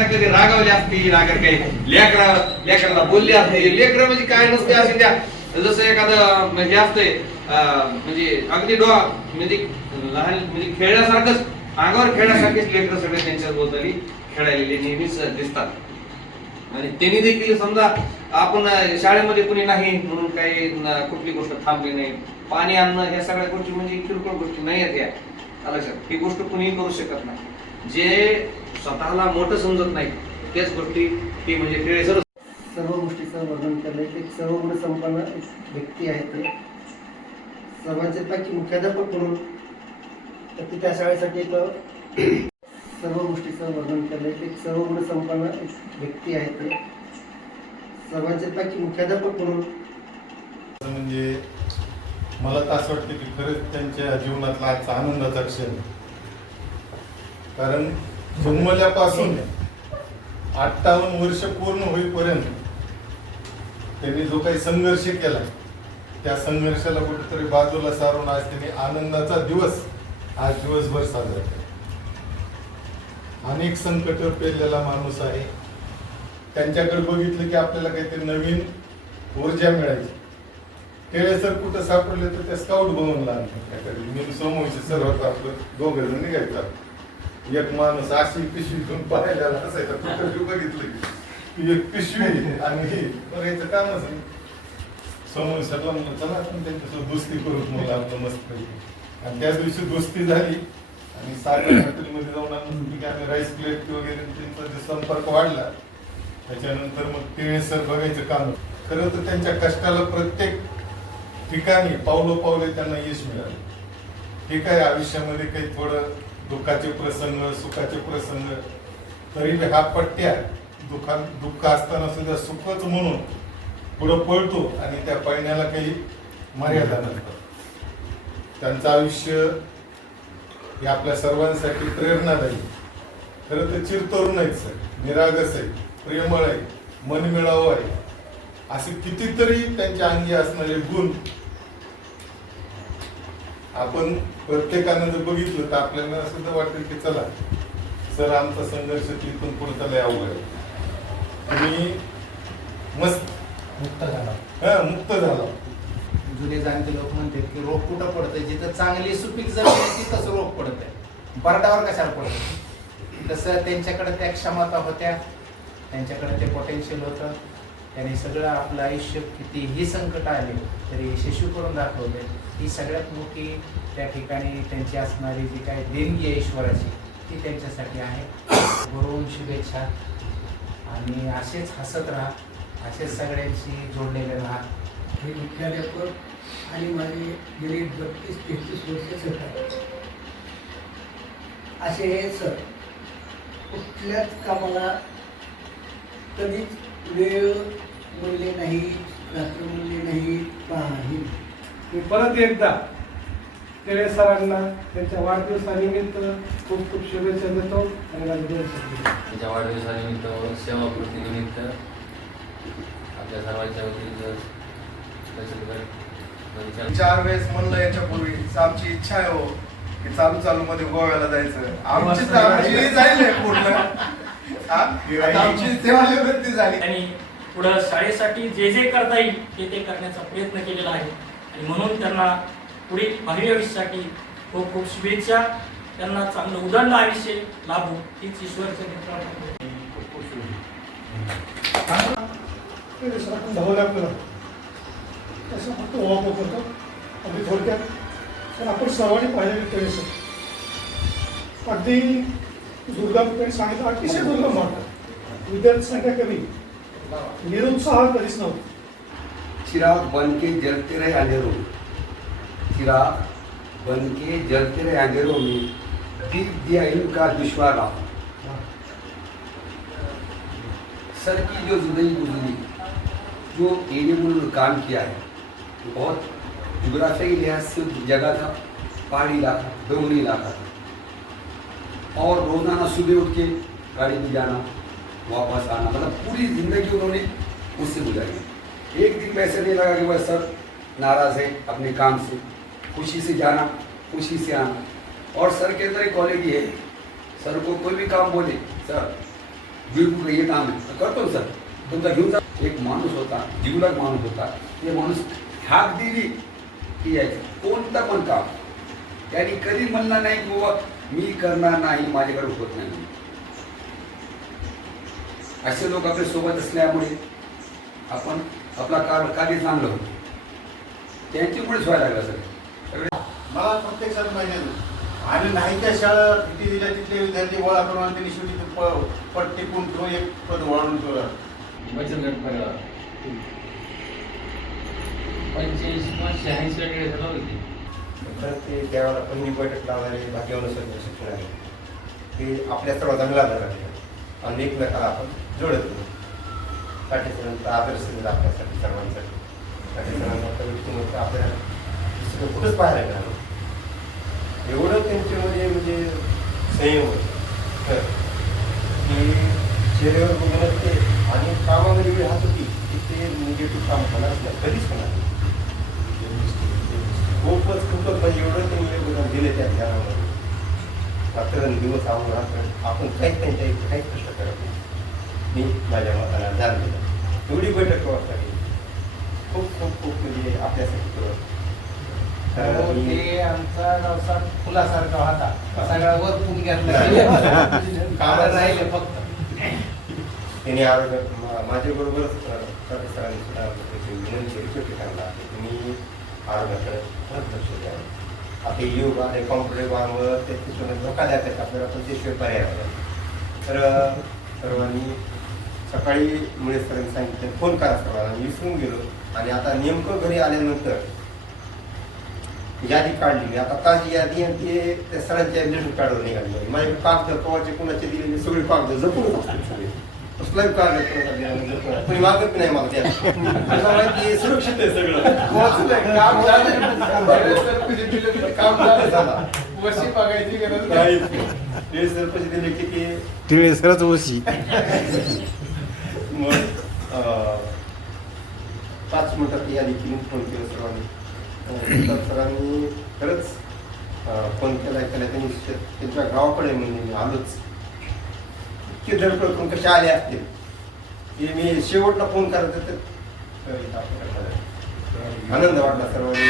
लोकांना कधी रागावले असतील, अगर काही लेकराला बोलले असतील. लेकरं म्हणजे काय नसते असे त्या, जसं एखादं म्हणजे असतंय म्हणजे अगदी म्हणजे लहान म्हणजे खेळण्यासारखंच, अंगावर खेळण्यासारखेच लेकरं सगळे त्यांच्या बोलताली खेळायलेले नेहमीच दिसतात. आणि त्यांनी देखील समजा आपण शाळेमध्ये कुणी नाही म्हणून काही कुठली गोष्ट थांबली नाही, पाणी आणणं, ह्या सगळ्या गोष्टी म्हणजे किरकोळ गोष्टी नाही आहेत. या लक्षात, ही गोष्ट कुणीही करू शकत नाही. जे स्वतःला मोठं समजत नाही त्याच गोष्टी ही म्हणजे खेळ. सर्व गोष्टीचं वर्णन केलंय. ते सर्व गुण संपन्न व्यक्ती आहेत. ते सर्वांचे पैकी मुख्याध्यापक म्हणून तर त्या शाळेसाठी एक सर्व गोष्टीचं वर्णन केलंय. ते सर्व गुण संपन्न व्यक्ती आहेत. ते सर्वांचे पैकी मुख्याध्यापक म्हणून म्हणजे मला तर असं वाटतं की खरंच त्यांच्या जीवनातला आजचा आनंदाचा क्षण. कारण जन्मल्यापासून 58 वर्ष पूर्ण होईपर्यंत त्यांनी जो काही संघर्ष केला, त्या संघर्षाला कुठेतरी बाजूला सारून आज त्यांनी आनंदाचा दिवस आज दिवसभर साजरा केला. अनेक संकट पेरलेला माणूस आहे. त्यांच्याकडे बघितलं की आपल्याला काहीतरी नवीन ऊर्जा मिळायची. केळे सर कुठं सापडले तर त्या स्काउट भवनला आणतात. मी सोमवंशी सर होता, आपलं दोघं जण निघायचा. एक माणूस अशी पिशवी घेऊन पाहायला असायचा. कुठं बघितलं की एक पिशवी आणि बघायचं कामच नाही. सोमवंशी सरला म्हणलं चला आपण त्यांच्यासोबत दोस्ती करू मला आपलं मस्त. आणि त्या दिवशी दोस्ती झाली आणि सागर हॉटेलमध्ये जाऊन आम्ही राईस प्लेट वगैरे त्यांचा जो संपर्क वाढला, त्याच्यानंतर मग केळे सर बघायचं काम. खरं तर त्यांच्या कष्टाला प्रत्येक ठिकाणी पावले त्यांना यश मिळालं. ठीक आहे, आयुष्यामध्ये काही थोडं दुःखाचे प्रसंग, सुखाचे प्रसंग, तरी हा पट्ट्या दुःख असताना सुद्धा सुखच म्हणून पुढं पळतो आणि त्या पळण्याला काही मर्यादा नसतात. त्यांचं आयुष्य हे आपल्या सर्वांसाठी प्रेरणादायी. खरं तर चिरतरुण आहेत सर, निरागस आहे, प्रेमळ आहे, मनमिळावू आहे. असे कितीतरी त्यांच्या अंगी असणारे गुण आपण प्रत्येकानं जर बघितलं तर आपल्याला सुद्धा वाटेल की चला सर आमचा संघर्ष तिथून पुढे त्याला अवघड आहे. आणि मस्त मुक्त झाला. जुने जाणते लोक म्हणतात की रोग कुठं पडतंय, जिथं चांगली सुपीक जमीन आहे तिथंच रोग पडतंय, बरडावर कशाला पडत. तसं त्यांच्याकडे त्या क्षमता होत्या, त्यांच्याकडे ते पोटेन्शियल होतं. त्यांनी सगळं आपलं आयुष्य कितीही संकट आले तरी यशस्वी करून दाखवले. ही सगळ्यात मोठी त्या ठिकाणी त्यांची असणारी जी काही देणगी आहे ईश्वराची, ती त्यांच्यासाठी आहे. गुरुवरून शुभेच्छा. आणि असेच हसत राहा, असेच सगळ्यांशी जोडलेले राहा. हे मुख्याध्यापक आणि माझे गेली 32-33 वर्ष सर असे हे सर कुठल्याच कामाला कधीच वेळ म्हणले नाही, रात्र म्हणले नाही, काही. मी परत एकदा केळे सरांना त्यांच्या वाढदिवसानिमित्त खूप खूप शुभेच्छा देतो. आणि त्यांच्या वाढदिवसानिमित्त, सेवापूर्तीनिमित्त आपल्या सर्वांच्या वतीने 4 वेळेस म्हणलं याच्यापूर्वी आमची इच्छा आहे हो की चालू मध्ये गोव्याला जायचं. आमची जाईल पूर्ण, आमची सेवानिवृत्ती झाली. आणि पुढं शाळेसाठी जे जे करता येईल ते करण्याचा प्रयत्न केलेला आहे. आणि म्हणून त्यांना पुढील भावी आयुष्यासाठी खूप खूप शुभेच्छा. त्यांना चांगलं उदंड आयुष्य लाभो हीच ईश्वरच्या मित्रांना खूप खूप शुभेच्छा. असं फक्त वापर करतो अगदी थोडक्यात. पण आपण सर्वांनी पाहिलेले केळे सर अगदी दुर्गम सांगितलं, अतिशय दुर्गम वाटतं. विद्यार्थी संख्या कमी, निरुत्साह कधीच नव्हता. चिराग बन के जलते रहे अंधेरों में, चिराग बन के जलते रहे अंधेरों में, दीप दिया इनका दुश्वार रहा. सर की जो जिंदगी गुजरी, जो एनिमल काम किया है, बहुत जोग्राफी के लिहाज से जगह था, पहाड़ी इलाका, दोगली इलाका था. और रोजाना सुबह उठ के गाड़ी में जाना, वापस आना, मतलब पूरी जिंदगी उन्होंने उससे गुजारी. एक दिन वैसे नहीं लगा कि वह सर नाराज है अपने काम से, खुशी से जाना, खुशी से आना. और सर के अंदर एक क्वालिटी है, सर को कोई भी काम बोले, सर बिलकुल हे काम करतो सर तुमचा घेऊन जा. एक माणूस होता, जिवलग माणूस होता, ते माणूस हाक दिली की यायचं कोणतं पण काम. त्यांनी कधी म्हणलं नाही की बाबा मी करणार नाही, माझ्याकडे होत नाही. असे लोक आपल्या सोबत असल्यामुळे आपण आपला कार्य चांगलं होतं. त्यांच्यामुळेच व्हायला लागलं सर. मला प्रत्येक सर महिन्यात आणि नाही त्या शाळा किती दिल्या तिथले विद्यार्थी गोळा करून आणि त्यांनी शेवटी पट टिकून तो एक पद वाढून ठेवला. बचत गट 85-86 झालं होती. तर ते त्यावेळेला पहिली बैठक लावणारे भाग्यवान शिक्षण आहे ते आपल्या सर्वांना मिळालं लागले आणि एकमेकाला आपण जोडत गेलो. पाठीसरांचा आदर्श दिला आपल्यासाठी सर्वांसाठी. पाठीसरांचा व्यक्तिमत्व आपल्याला दुसरं कुठंच पाहायला मिळालं. एवढं त्यांच्यामध्ये म्हणजे संयम होतं की चेहऱ्यावर बघूनच ते आणि कामामध्ये वेळ हात होती की ते निगेटिव्ह काम होणार नाही, कधीच होणार नाही. खूपच म्हणजे एवढं त्यांनी योगदान दिले त्या ज्ञानामध्ये. रात्रंदिवस आपण काहीच कष्ट करत नाही. मी माझ्या मताला जाण दिलं. एवढी बैठक वाटली खूप म्हणजे आपल्यासाठी करत. ते आमचा गावचा फुलासारखा होता, सगळा वर फुल घेतला कामाला राहिले फक्त. त्यांनी आरोग्य माझ्याबरोबरच सरांनी सुद्धा विनंती रिक्वेस्ट करायला तुम्ही आरोग्याकडे परत लक्ष द्यावं. आता योग आणि कॉम्प्युटर वारंवर त्याच्याशिवाय धोकादायक आहेत आपल्याला, पण त्याशिवाय पर्याय नाही. तर सर्वांनी सकाळी मुळे सरांनी सांगितलं फोन करा सर्वांना. मी विसरून गेलो आणि आता नेमकं घरी आल्यानंतर यादी काढली. आता ताजी यादी आणि ते त्या सरांच्या लिस्ट काढून निघाली. माझे कागद कवाचे कुणाचे दिलेले सगळे कागद जपून सगळे कसलाही कागद कोणी मागत नाही मला त्याला माहिती सुरक्षित आहे सगळं. काम झालं वर्षी बघायची गरज नाही. ते सरपंच दिले की ते तुम्ही सरच ओशी मग 5 मिनिटात ती यादी केली. फोन केला सर्वांनी. सरांनी खरंच फोन केला त्यांनी त्यांच्या गावाकडे म्हणजे मी आलोच. इतके धडपड करून कसे आले असतील की मी शेवटला फोन करायचं तर आनंद वाटला सर्वांनी.